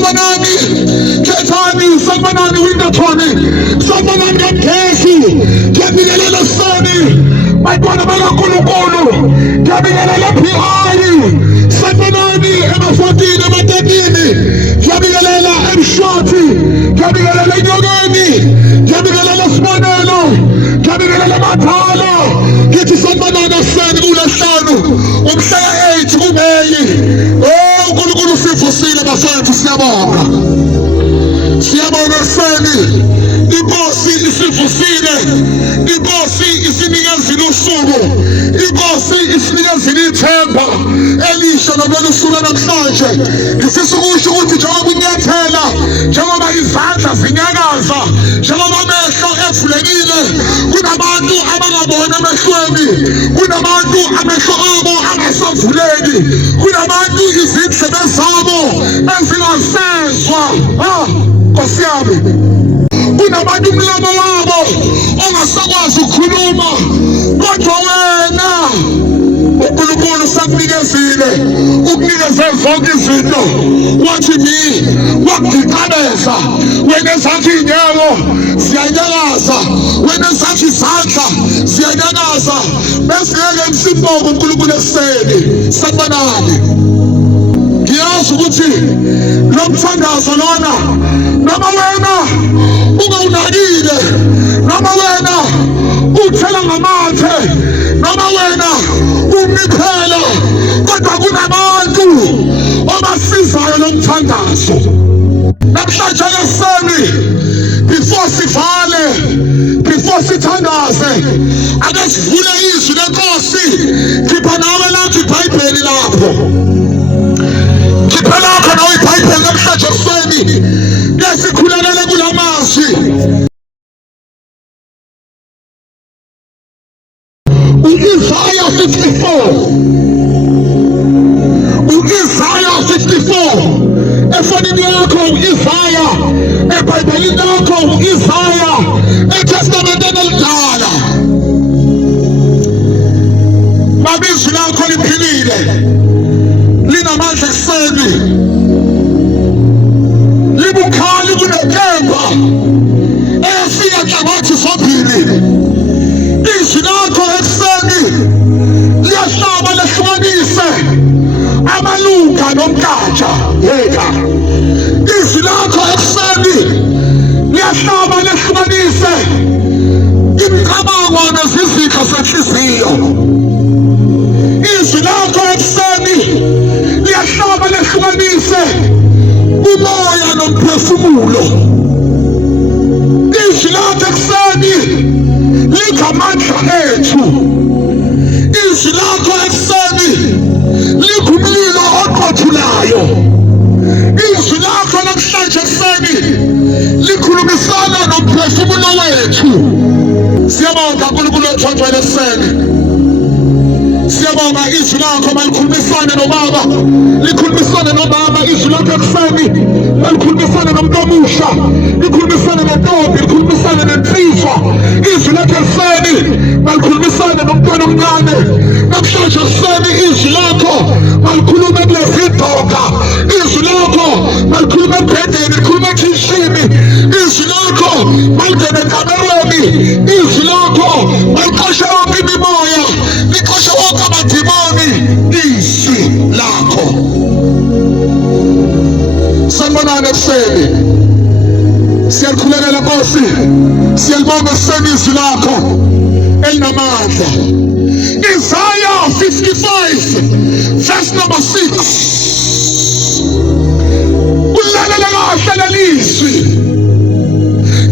sanibonani Khethani, sanibonani Winterthoni, sanibonani kaGesi, ngiyabingelela Soni, bantwana bakaNkulunkulu, ngiyabingelela PI, sanibonani ema-14 ema-13, ngiyabingelela eMshoti, ngiyabingelela eNyokeni, ngiyabingelela Sibonelo, ngiyabingelela Mathalo, ngithi sanibonani aseni kuLwesihlanu umhla 8 kuMeyi. uNkulunkulu usivusile bafethu, siyabonga. Siyabonga seni, inkosi isivusile, inkosi isinikezile usuku, inkosi isinikezile ithemba elisha noma lusuka namhlanje. Ngifisa ukusho ukuthi njengoba unyathela, njengoba izandla zinyakaza, njengoba amehlo evulekile, kunabantu abangabona emehlweni, kunabantu amehlo abo angasavuleki, kunabantu izindlebe zabo ezingasezwa. Nkosi yami, kunabantu umlomo wabo ongasakwazi ukukhuluma, kodwa wena uNkulunkulu sakunikezile, ukunikeze zonke izinto. Wathi wakudiqabeza, wena ezakho iy'nyawo ziyanyakaza, wena ezakho izandla ziyanyakaza. Besingeke emsimbongo uNkulunkulu eseni. Sanibonani, ngiyazi ukuthi lo mthandazo lona, noma wena ungawunakile, noma wena uthela ngamathe, noma wena umiphela, kodwa kunabantu obasizayo lo mthandazo. Namhlanje eseni, before sivale, before sithandaze, ake sivule izwi lenkosi. Khipha nawe lakho iBhayibheli lapho, khipha lakho nawe iBhayibheli namhlanje eseni, ngesikhulekele kula mazwi. Isaiah 54, Isaiah 54, efonini yakho Isaiah, eBhayibhelini lakho Isaiah, eTestamenteni elidala. Mabizwi lakho liphilile, linamandla eseni, libukhali kunenkemba eyafika nhlangothi zombili. Izwi lakho ekuseni liyahlaba lehlukanise amalunga nomkatsha. Yeka, izwi lakho ekuseni liyahlaba lehlukanise imicabango nezizitha zenhliziyo. Izwi lakho ekuseni liyahlaba lehlukanise umoya nomphefumulo. Izwi lakho ekuseni likamandla ethu. Izwi lakho ekuseni likumlilo oqothulayo. Izwi lakho namhlanje ekuseni likhulumisana nomphefumulo wethu. Siyabonga uNkulunkulu othotshwele ekuseni. Siyabonga izwi lakho malikhulumisane nobaba, likhulumisane nomama. Izwi lakho ekuseni malikhulumisane nomuntu omusha, likhulumisane nentombi, likhulumisane nensizwa. Izwi lakho ekuseni malikhulumisane nomntwana omncane. Namhlanje ekuseni izwi lakho malikhulume kulezi ndoda. Izwi lakho malikhulume ebhedeni, likhulume ekhishini. Izwi lakho malingene ekamerweni. Izwi lakho maliqoshe yonke imimoya, liqoshe wonke amadimoni. Izwi lakho. Sanibonani ekuseni, siyalikhulekela Nkosi, siyalibonga ekuseni izwi lakho elinamandla. Isaiah 55 verse number 6. Ulalele kahle lelizwi.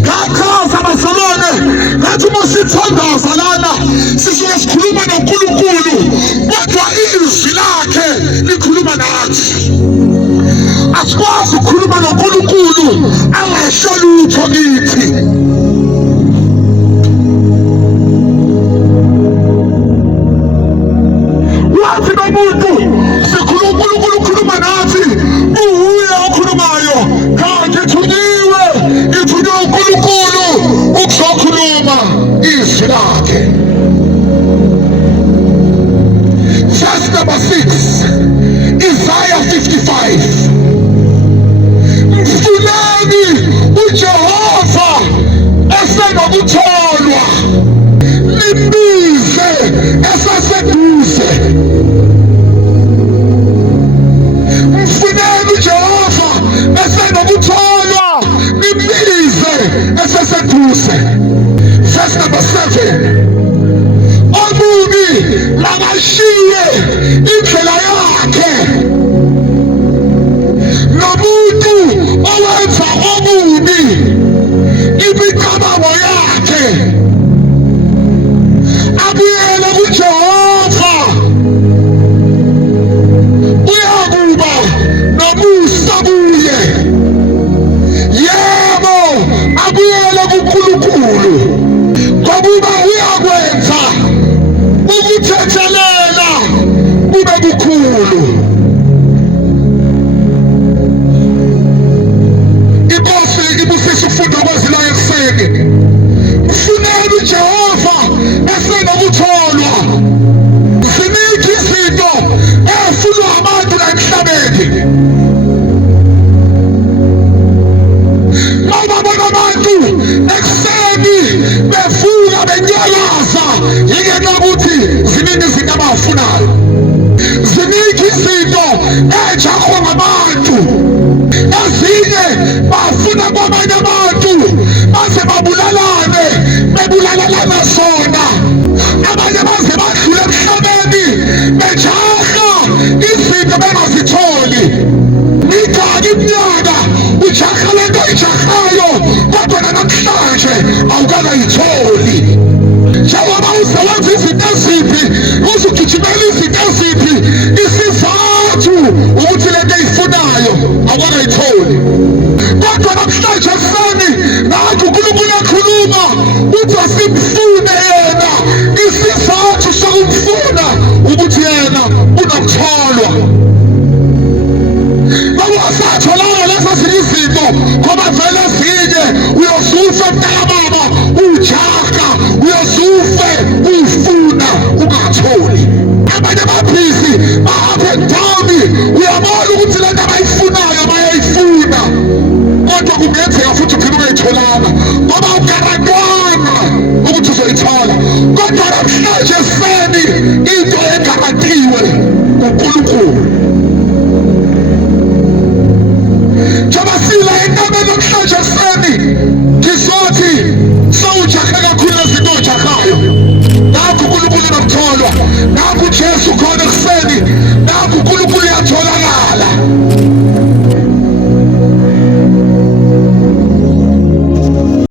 Ngachaza bazalwane, ngathi uma sithandaza lana sisuke sikhuluma noNkulunkulu, kodwa izwi lakhe likhuluma nathi. Asikwazi ukukhuluma noNkulunkulu angasho lutho kithi. Wathi nomuntu sikhuluma uNkulunkulu ukhuluma nathi, uhuye okhulumayo. Kanti ithunywe uNkulunkulu ukuzokhuluma izwi lakhe. Verse number 6, Isaiah 55. nokutholwa nimbize eseseduze. Verse number 7. Omubi makashiye indlela yakhe, nomuntu owenza omubi imicabango yakhe abuyele kuJehova, uyakuba nomusa kuye. Yebo, abuyele kuNkulunkulu ngoba uyakwenza ukuthethelela kube kukhulu. Inkosi ibusisa ufunda kwazilayo ekuseni. Mfuneni uJehova esenokutholwa. Ziningi izinto ezifunwa abantu la emhlabeni. Babona abantu ekuseni bevuka benyakaza, yike nokuthi ziningi izinto abafunayo. Ziningi izinto ejahwa ngabantu, ezinye bafuna kwabanye abantu baze babulalane, bebulalana sona. Abanye baze badlule emhlabeni bejaha izinto bengazitholi. Midala iminyaka ujaha lento ijahayo, kodwa namhlanje awukakayitholi. Njengoba usewenza izinto eziphi, uzugijimela izinto eziphi, isizathu ukuthi lento eyifunayo awukakayitholi. Kodwa namhlanje ekuseni ngathi uNkulunkulu